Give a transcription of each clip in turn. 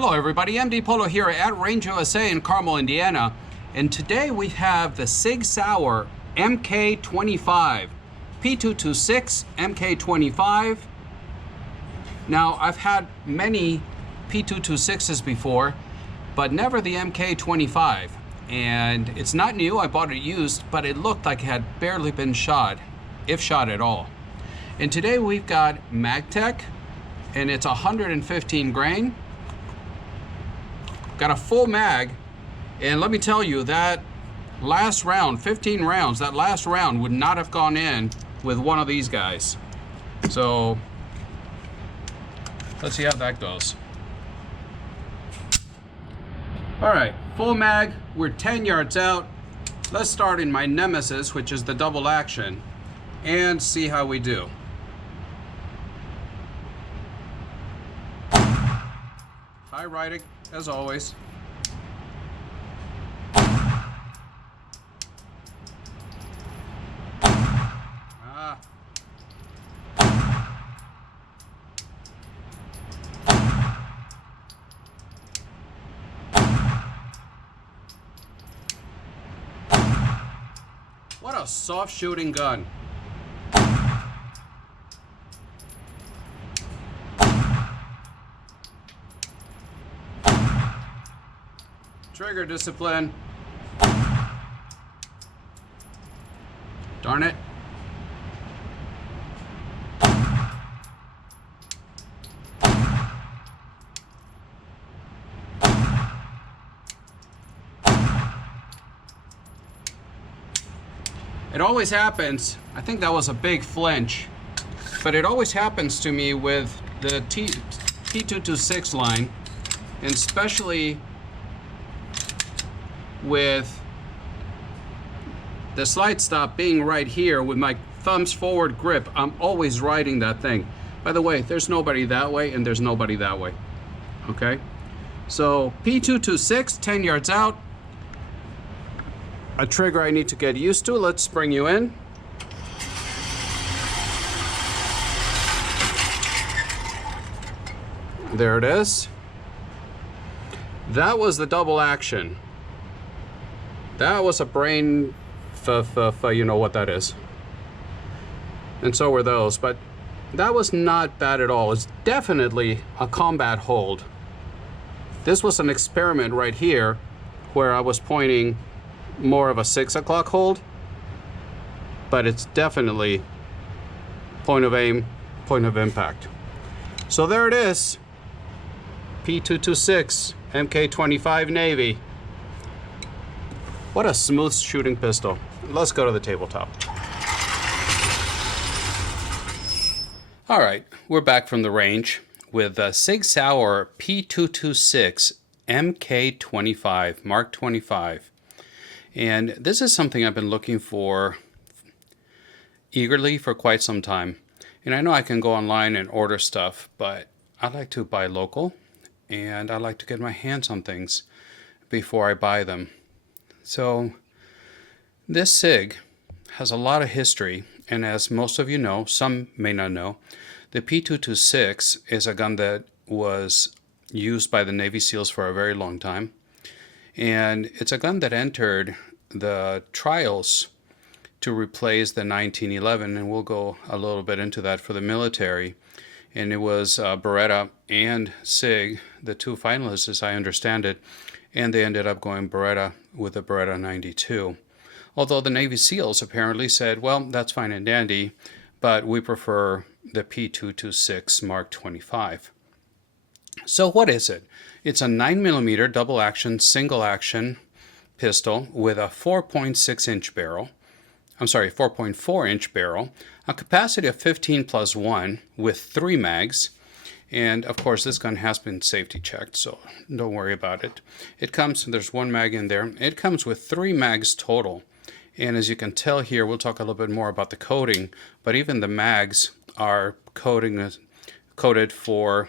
Hello everybody, MDpolo here at Range USA in Carmel, Indiana. And today we have the SIG Sauer Mk25, P226 Mk25. Now I've had many P226s before, but never the Mk25. And it's not new, I bought it used, but it looked like it had barely been shot, if shot at all. And today we've got MagTech, and it's 115 grain. Got a full mag, and let me tell you that last round, 15 rounds, that last round would not have gone in with one of these guys. So let's see how that goes. All right, full mag, we're 10 yards out. Let's start in my nemesis, which is the double action, and see how we do. High riding, as always. What a soft shooting gun. Trigger discipline. Darn it. It always happens, I think that was a big flinch, but it always happens to me with the P226 line, and especially with the slide stop being right here with my thumbs forward grip. I'm always riding that thing. By the way, there's nobody that way and there's nobody that way. Okay, so P226, 10 yards out. A trigger I need to get used to. Let's bring you in. There it is. That was the double action. That was a brain you know what that is. And so were those, but that was not bad at all. It's definitely a combat hold. This was an experiment right here where I was pointing more of a 6 o'clock hold, but it's definitely point of aim, point of impact. So there it is, P226 Mk25 Navy. What a smooth shooting pistol. Let's go to the tabletop. All right, we're back from the range with the SIG Sauer P226 Mk25 Mark 25. And this is something I've been looking for eagerly for quite some time. And I know I can go online and order stuff, but I like to buy local, and I like to get my hands on things before I buy them. So this SIG has a lot of history, and as most of you know, some may not know, the P226 is a gun that was used by the Navy SEALs for a very long time. And it's a gun that entered the trials to replace the 1911, and we'll go a little bit into that for the military. And it was Beretta and SIG, the two finalists as I understand it, and they ended up going Beretta with the Beretta 92. Although the Navy SEALs apparently said, well, that's fine and dandy, but we prefer the P226 Mark 25. So what is it? It's a 9mm double action, single action pistol with a 4.6-inch barrel. I'm sorry, 4.4-inch barrel, a capacity of 15+1 with 3 mags. And of course, this gun has been safety checked, so don't worry about it. It comes, there's 1 mag in there. It comes with 3 mags total. And as you can tell here, we'll talk a little bit more about the coating, but even the mags are coated for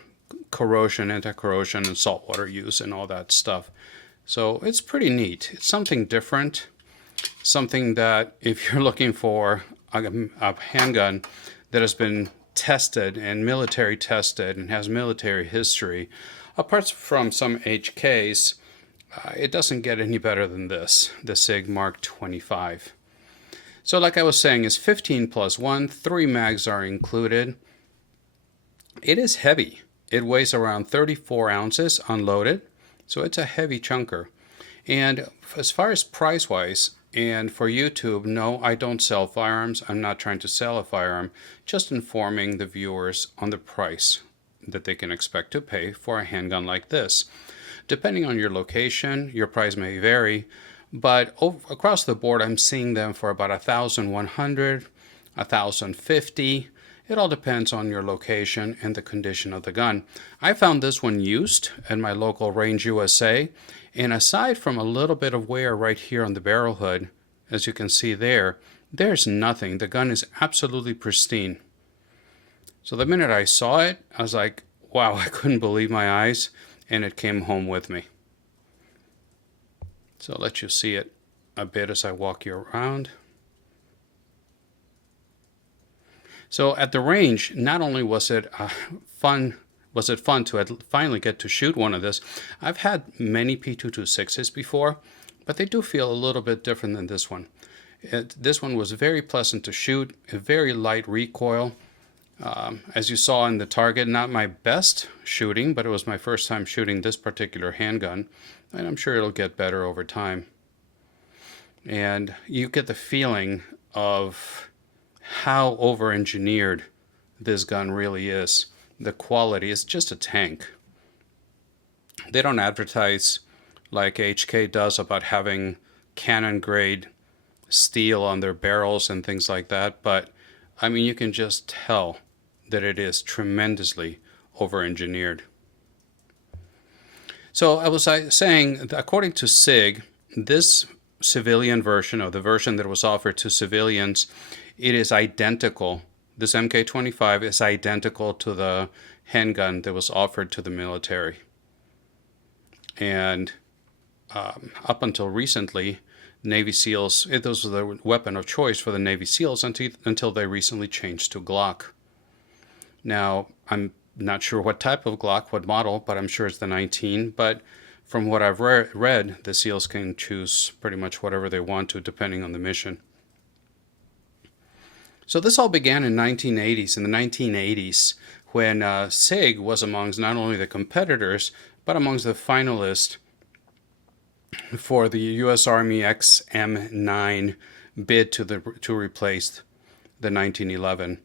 corrosion, anti-corrosion, and saltwater use and all that stuff. So it's pretty neat. It's something different, something that if you're looking for a handgun that has been tested and military tested and has military history, Apart from some HKs, it doesn't get any better than this, the SIG Mk25. So like I was saying, it's 15 plus 1, 3 mags are included. It is heavy. It weighs around 34 ounces unloaded, so it's a heavy chunker. And as far as price-wise, and for YouTube, no, I don't sell firearms. I'm not trying to sell a firearm, just informing the viewers on the price that they can expect to pay for a handgun like this. Depending on your location, your price may vary, but across the board, I'm seeing them for about $1,100, $1,050. It all depends on your location and the condition of the gun. I found this one used at my local Range USA, and aside from a little bit of wear right here on the barrel hood, as you can see there, there's nothing. The gun is absolutely pristine. So the minute I saw it, I was like, wow, I couldn't believe my eyes, and it came home with me. So I'll let you see it a bit as I walk you around. So at the range, not only was it fun to finally get to shoot one of this. I've had many P226s before, but they do feel a little bit different than this one. This one was very pleasant to shoot, a very light recoil. As you saw in the target, not my best shooting, but it was my first time shooting this particular handgun, and I'm sure it'll get better over time. And you get the feeling of how over-engineered this gun really is. The quality is just a tank. They don't advertise like HK does about having cannon grade steel on their barrels and things like that, but I mean, you can just tell that it is tremendously over-engineered. So I was saying, according to SIG, this civilian version, or the version that was offered to civilians, it is identical. This Mk25 is identical to the handgun that was offered to the military. And up until recently, Navy SEALs, this was the weapon of choice for the Navy SEALs until they recently changed to Glock. Now, I'm not sure what type of Glock, what model, but I'm sure it's the 19. But from what I've read, the SEALs can choose pretty much whatever they want to, depending on the mission. So this all began in the 1980s, when SIG was amongst not only the competitors, but amongst the finalists for the U.S. Army XM9 bid to replace the 1911.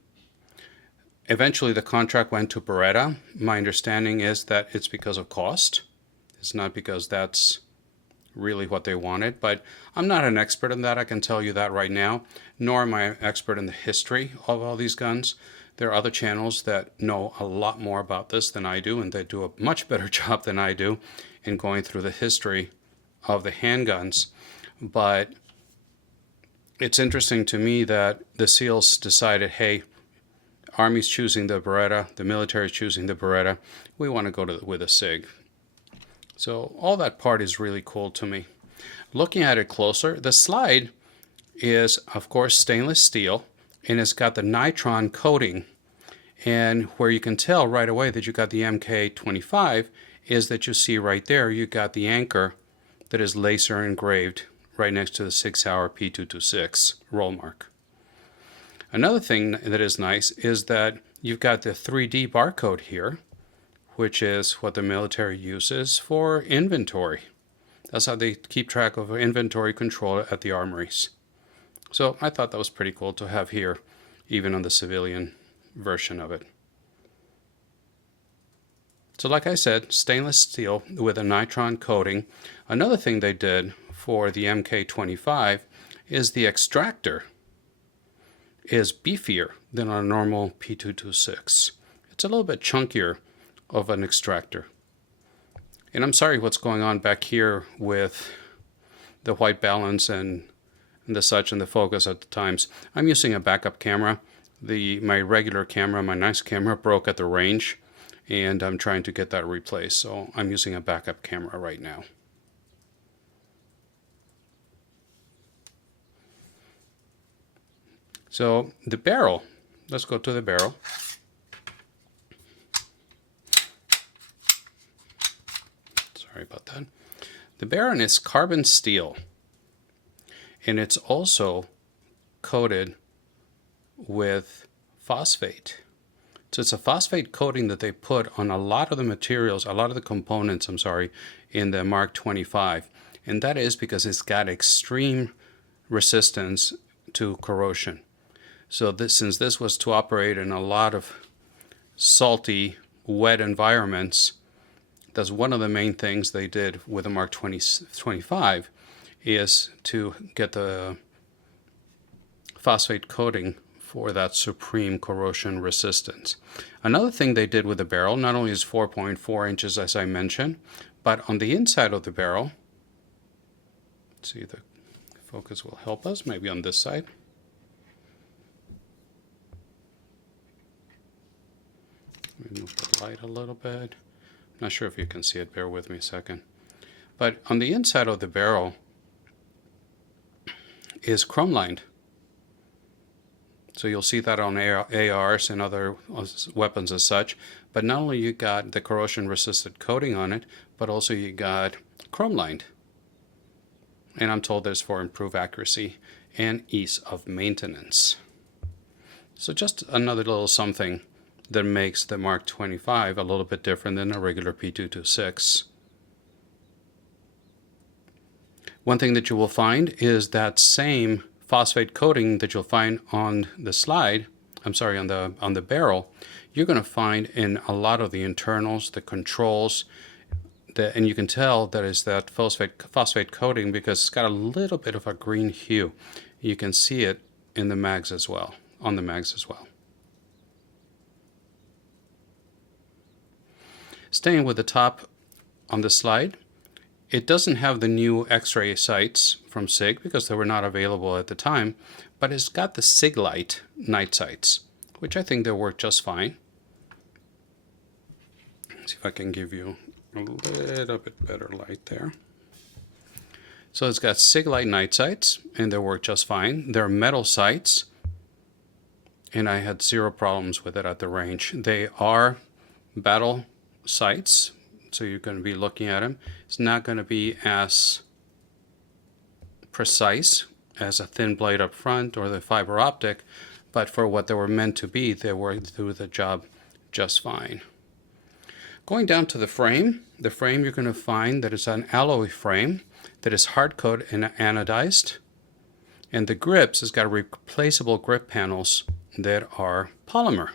Eventually, the contract went to Beretta. My understanding is that it's because of cost. It's not because that's really what they wanted, but I'm not an expert in that, I can tell you that right now, nor am I an expert in the history of all these guns. There are other channels that know a lot more about this than I do, and they do a much better job than I do in going through the history of the handguns. But it's interesting to me that the SEALs decided, hey, Army's choosing the Beretta, the military's choosing the Beretta, we want to go with a SIG. So all that part is really cool to me. Looking at it closer, the slide is, of course, stainless steel, and it's got the nitron coating. And where you can tell right away that you got the Mk25 is that you see right there, you got the anchor that is laser engraved right next to the 6 Sauer P226 roll mark. Another thing that is nice is that you've got the 3D barcode here, which is what the military uses for inventory. That's how they keep track of inventory control at the armories. So I thought that was pretty cool to have here, even on the civilian version of it. So like I said, stainless steel with a nitron coating. Another thing they did for the Mk25 is the extractor is beefier than a normal P226. It's a little bit chunkier of an extractor. And I'm sorry what's going on back here with the white balance and the such and the focus at the times. I'm using a backup camera. My regular camera, my nice camera, broke at the range, and I'm trying to get that replaced. So I'm using a backup camera right now. So the barrel, let's go to the barrel. that. The barrel is carbon steel, and it's also coated with phosphate. So it's a phosphate coating that they put on a lot of the materials, a lot of the components, in the Mark 25. And that is because it's got extreme resistance to corrosion. So since this was to operate in a lot of salty, wet environments, that's one of the main things they did with the Mark 25 is to get the phosphate coating for that supreme corrosion resistance. Another thing they did with the barrel, not only is 4.4 inches as I mentioned, but on the inside of the barrel, let's see, the focus will help us, maybe on this side. Let me move the light a little bit. Not sure if you can see it, bear with me a second. But on the inside of the barrel is chrome lined. So you'll see that on ARs and other weapons as such. But not only you got the corrosion resistant coating on it, but also you got chrome lined. And I'm told there's for improved accuracy and ease of maintenance. So just another little something that makes the Mark 25 a little bit different than a regular P226. One thing that you will find is that same phosphate coating that you'll find on the slide, on the barrel, you're going to find in a lot of the internals, the controls, and you can tell that is that phosphate coating because it's got a little bit of a green hue. You can see it in the mags as well, on the mags as well. Staying with the top on the slide, it doesn't have the new X-ray sights from SIG because they were not available at the time, but it's got the SIG Light night sights, which I think they work just fine. Let's see if I can give you a little bit better light there. So it's got SIG Light night sights, and they work just fine. They're metal sights, and I had zero problems with it at the range. They are battle sights, so you're going to be looking at them. It's not going to be as precise as a thin blade up front or the fiber optic, but for what they were meant to be, they worked through the job just fine. Going down to the frame you're going to find that it's an alloy frame that is hard coated and anodized, and the grips has got replaceable grip panels that are polymer.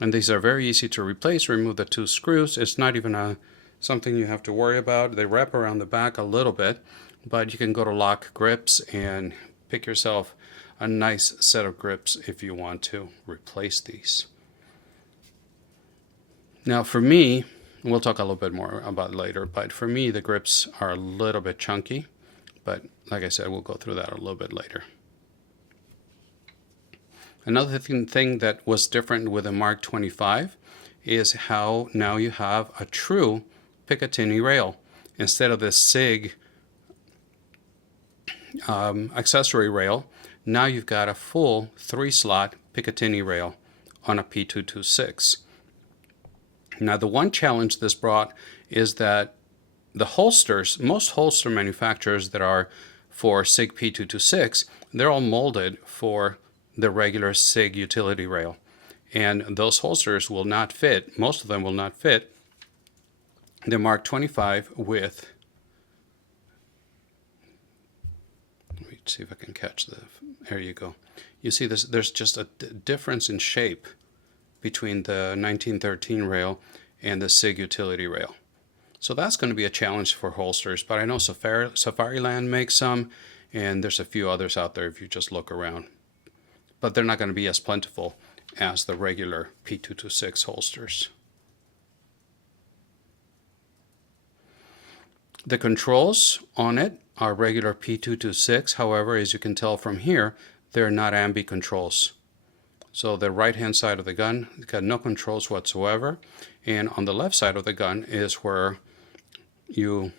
And these are very easy to replace. Remove the 2 screws. It's not even something you have to worry about. They wrap around the back a little bit, but you can go to Lock Grips and pick yourself a nice set of grips if you want to replace these. Now for me, we'll talk a little bit more about it later, but for me the grips are a little bit chunky, but like I said, we'll go through that a little bit later. Another thing that was different with the Mark 25 is how now you have a true Picatinny rail. Instead of this SIG accessory rail, now you've got a full 3-slot Picatinny rail on a P226. Now the one challenge this brought is that the holsters, most holster manufacturers that are for SIG P226, they're all molded for the regular SIG utility rail, and those holsters will not fit, most of them will not fit the Mark 25 with, let me see if I can catch there you go. You see this, there's just a difference in shape between the 1913 rail and the SIG utility rail. So that's going to be a challenge for holsters, but I know Safariland makes some, and there's a few others out there if you just look around. But they're not going to be as plentiful as the regular P226 holsters. The controls on it are regular P226. However, as you can tell from here, they're not ambi controls. So the right hand side of the gun has got no controls whatsoever, and on the left side of the gun is where you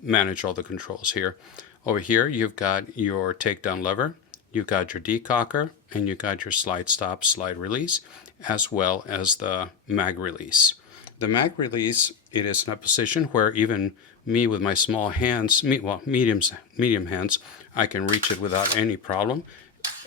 manage all the controls here. Over here you've got your takedown lever, you've got your decocker, and you've got your slide stop, slide release, as well as the mag release. The mag release, it is in a position where even me with my small hands, medium hands, I can reach it without any problem,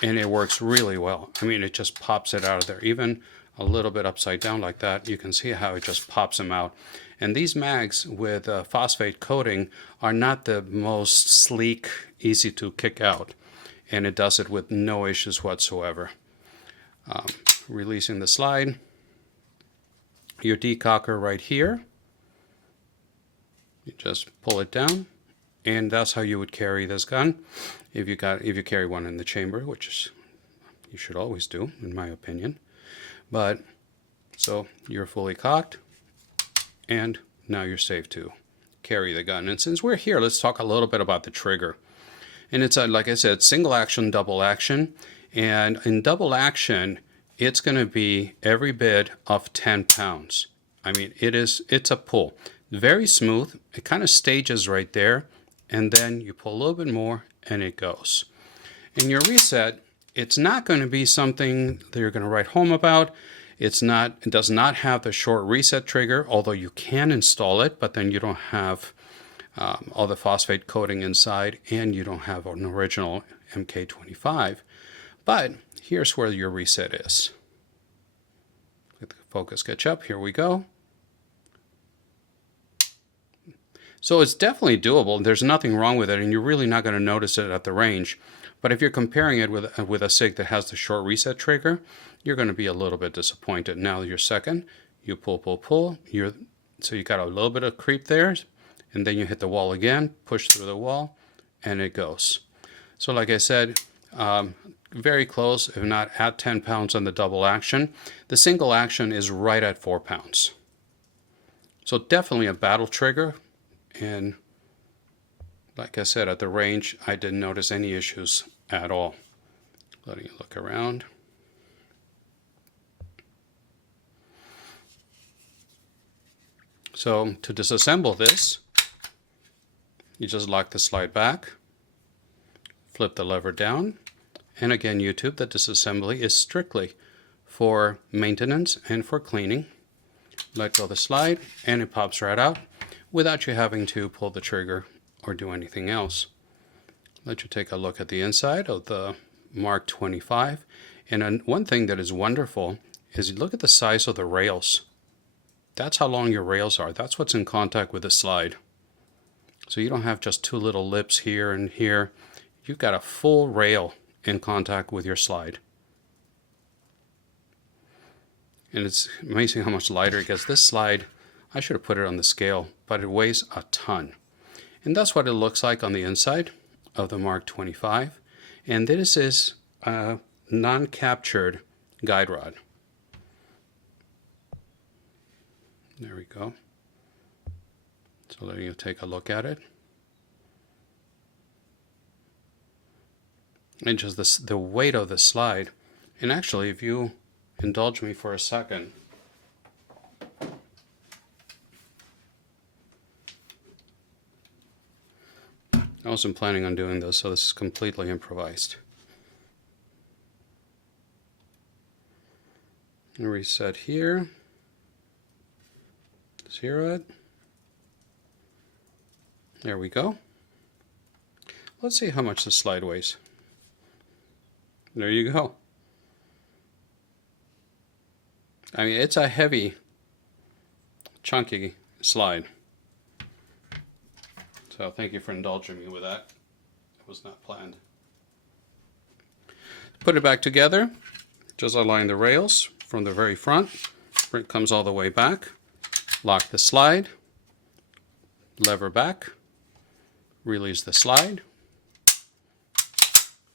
and it works really well. I mean, it just pops it out of there. Even a little bit upside down like that, you can see how it just pops them out. And these mags with phosphate coating are not the most sleek, easy to kick out, and it does it with no issues whatsoever. Releasing the slide, your decocker right here, you just pull it down, and that's how you would carry this gun if you carry one in the chamber, which is, you should always do, in my opinion. But so you're fully cocked, and now you're safe to carry the gun. And since we're here, let's talk a little bit about the trigger. And it's like I said, single action, double action, and in double action, it's going to be every bit of 10 pounds. I mean, it's a pull. Very smooth. It kind of stages right there, and then you pull a little bit more, and it goes. In your reset, it's not going to be something that you're going to write home about. It does not have the short reset trigger, although you can install it, but then you don't have all the phosphate coating inside, and you don't have an original Mk25. But here's where your reset is. Let the focus catch up. Here we go. So it's definitely doable. There's nothing wrong with it, and you're really not going to notice it at the range. But if you're comparing it with a SIG that has the short reset trigger, you're going to be a little bit disappointed. Now your second, you pull, so you got a little bit of creep there, and then you hit the wall again, push through the wall, and it goes. So like I said, very close, if not at 10 pounds on the double action. The single action is right at 4 pounds. So definitely a battle trigger. And like I said, at the range, I didn't notice any issues at all. Letting you look around. So to disassemble this, you just lock the slide back, flip the lever down, and again, YouTube, the disassembly is strictly for maintenance and for cleaning. Let go of the slide, and it pops right out without you having to pull the trigger or do anything else. Let you take a look at the inside of the Mark 25. And one thing that is wonderful is you look at the size of the rails. That's how long your rails are. That's what's in contact with the slide. So you don't have just two little lips here and here. You've got a full rail in contact with your slide. And it's amazing how much lighter it gets. This slide, I should have put it on the scale, but it weighs a ton. And that's what it looks like on the inside of the Mark 25. And this is a non-captured guide rod. There we go. So letting you take a look at it. And just the weight of the slide. And actually, if you indulge me for a second, I wasn't planning on doing this, so this is completely improvised. And reset here. Zero it. There we go. Let's see how much the slide weighs. There you go. I mean, it's a heavy, chunky slide. So thank you for indulging me with that. It was not planned. Put it back together. Just align the rails from the very front. It comes all the way back. Lock the slide. Lever back. Release the slide.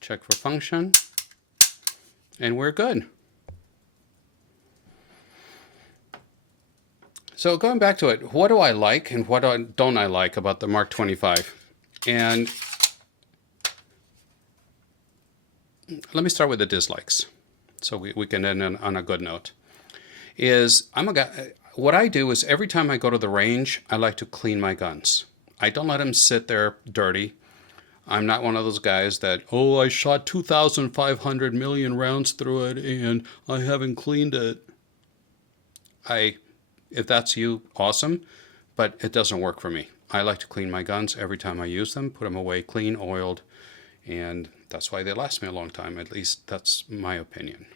Check for function. And we're good. So going back to it, what do I like and what don't I like about the Mark 25? And let me start with the dislikes, so we can end on a good note. I'm a guy. What I do is every time I go to the range, I like to clean my guns. I don't let them sit there dirty. I'm not one of those guys that, oh, I shot 2,500 million rounds through it and I haven't cleaned it. I If that's you, awesome, but it doesn't work for me. I like to clean my guns every time I use them, put them away clean, oiled, and that's why they last me a long time. At least that's my opinion.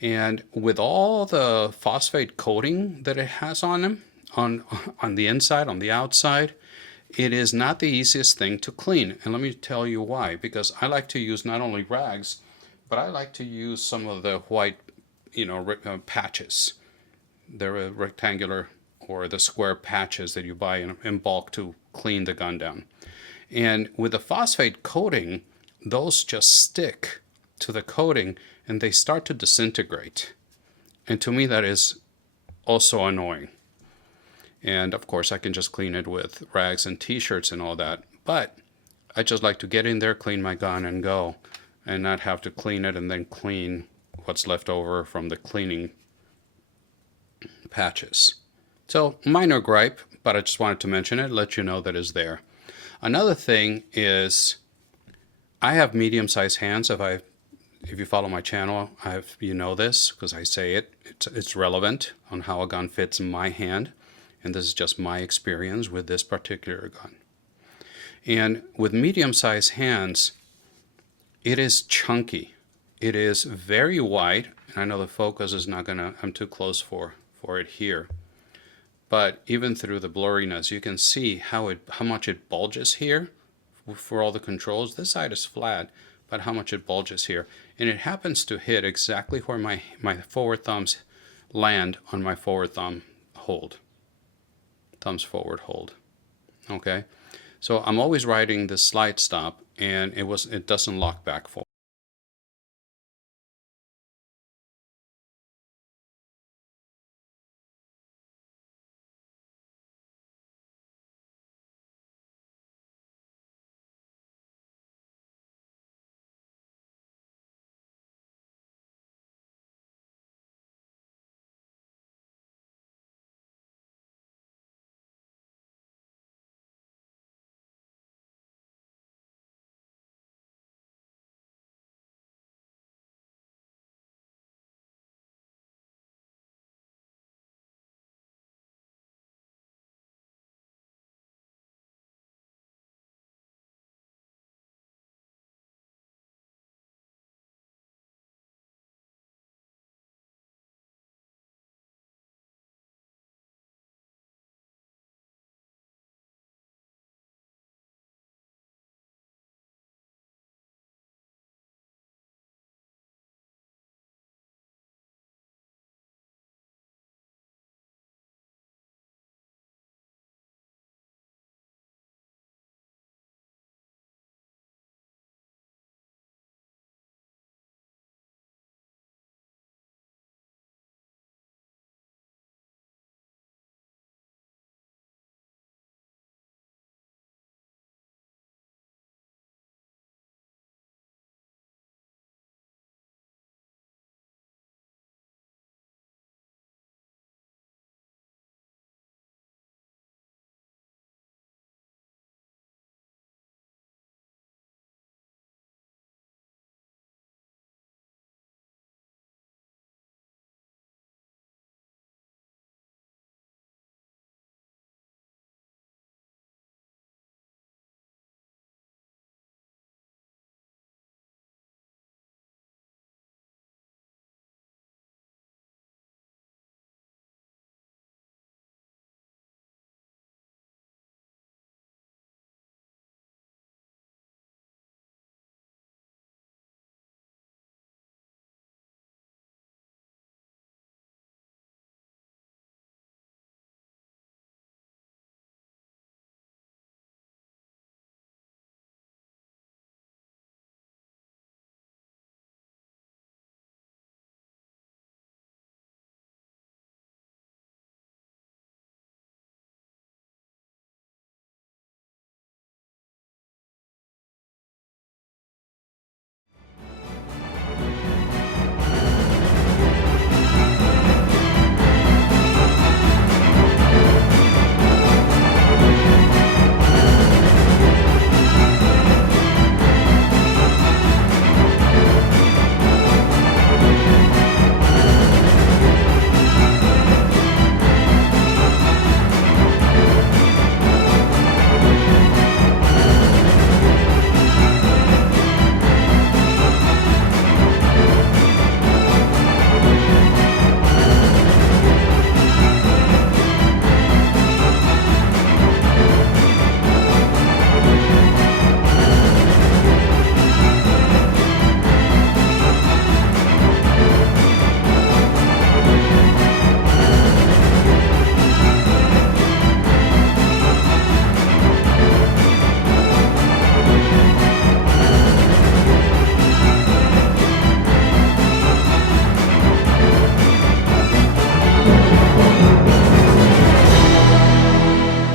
And with all the phosphate coating that it has on them, on the inside, on the outside, it is not the easiest thing to clean. And let me tell you why. Because I like to use not only rags, but I like to use some of the white, patches. They're rectangular or the square patches that you buy in bulk to clean the gun down. And with the phosphate coating, those just stick to the coating and they start to disintegrate. And to me, that is also annoying. And of course, I can just clean it with rags and t-shirts and all that. But I just like to get in there, clean my gun, and go, and not have to clean it and then clean what's left over from the cleaning patches. So, minor gripe, but I just wanted to mention it, let you know that it's there. Another thing is, I have medium-sized hands. If you follow my channel, you know this because I say it. It's relevant on how a gun fits in my hand, and this is just my experience with this particular gun. And with medium-sized hands, it is chunky. It is very wide, and I know the focus is not gonna. I'm too close for it here. But even through the blurriness, you can see how much it bulges here for all the controls. This side is flat, but how much it bulges here. And it happens to hit exactly where my forward thumbs land on my forward thumb hold. Thumbs forward hold. Okay? So I'm always riding this slide stop, and it doesn't lock back